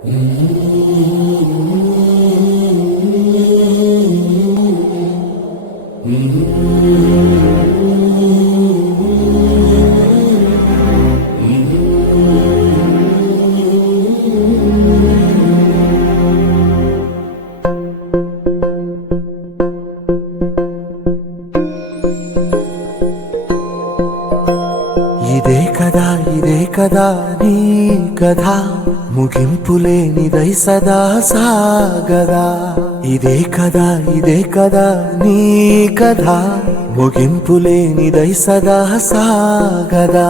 ఇదే కదా నీ కథ ముగింపులేనిదై సదా సాగదా. ఇదే కదా నీ కథ ముగింపులేనిదై సదా సాగదా.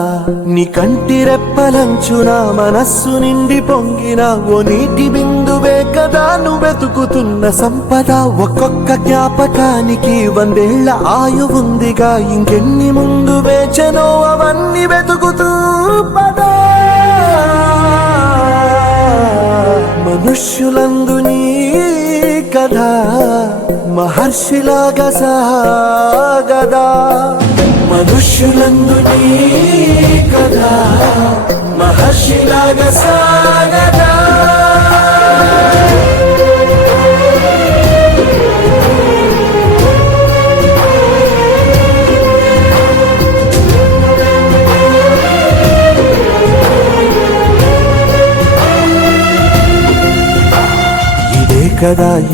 నీ కంటి రెప్పలంచున మనస్సు నిండి పొంగిన ఓ నీటి బిందువే కదా నువ్వెతుకుతున్న సంపద. ఒక్కొక్క జ్ఞాపకానికి 100 ఏళ్ల ఆయువుందిగా, ఇంకెన్ని ముందు వేచనో అవన్నీ వెతుకుతూ పదా. మనుష్యులందు నీ కథ మహర్షిలాగా సాగదా. మనుష్యులందు నీ కథ మహర్షిలాగా సాగదా.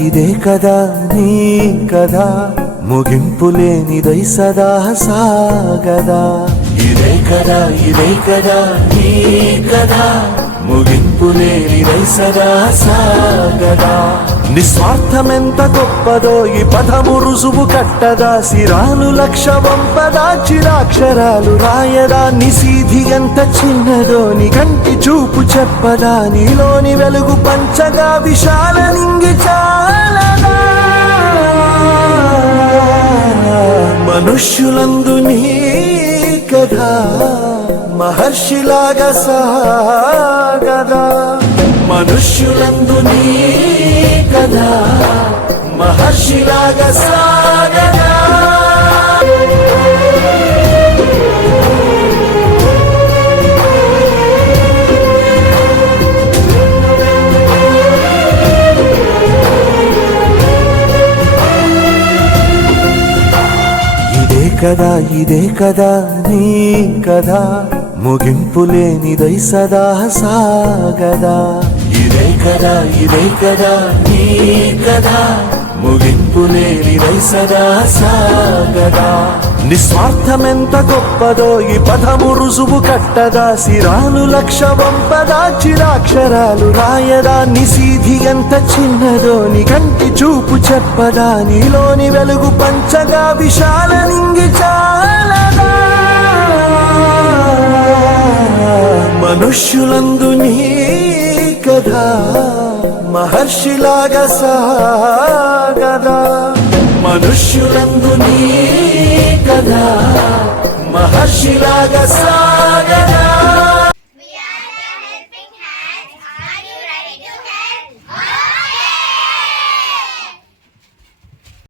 ఇదే కదా నీ కథ ముగింపులేనిదై సదా సాగదా. ఇదే కదా నీ కథ ముగింపులేనిదై సదా సాగదా. నిస్వార్థమెంత గొప్పదో ఈ పదము రుజువు కట్టదా. సిరాలు లక్ష వంపదా, చిరాక్షరాలు రాయదా. నిశీధి ఎంత చిన్నదో నీ కంటి చూపు చెప్పదా. నీలోని వెలుగు పంచగా విశాల నింగి చాలదా. మనుష్యులందు నీ కథ మహర్షిలాగా సాగదా. మనుష్యులందు నీ కథ మహర్షిలాగా సాగదా. ఇదే కదా నీ కథ ముగింపులేనిదై సదా సాగదా. ఇదే కదా నీ కథ ముగింపులేనిదై సదా సాగదా. నిస్వార్థమెంత గొప్పదో ఈ పదము రుజువు కట్టదా. సిరాలు లక్ష వంపదా, చిరాక్షరాలు రాయదా. నిశీధి ఎంత చిన్నదో నీ కంటి చూపు చెప్పదా. నీలోని వెలుగు పంచగా విశాల నింగి చాలదా. మనుష్యులందు నీ కథ మహర్షిలాగా సాగదా. మనుష్యులందు నీ కథ మహర్షిలాగా సాగదా.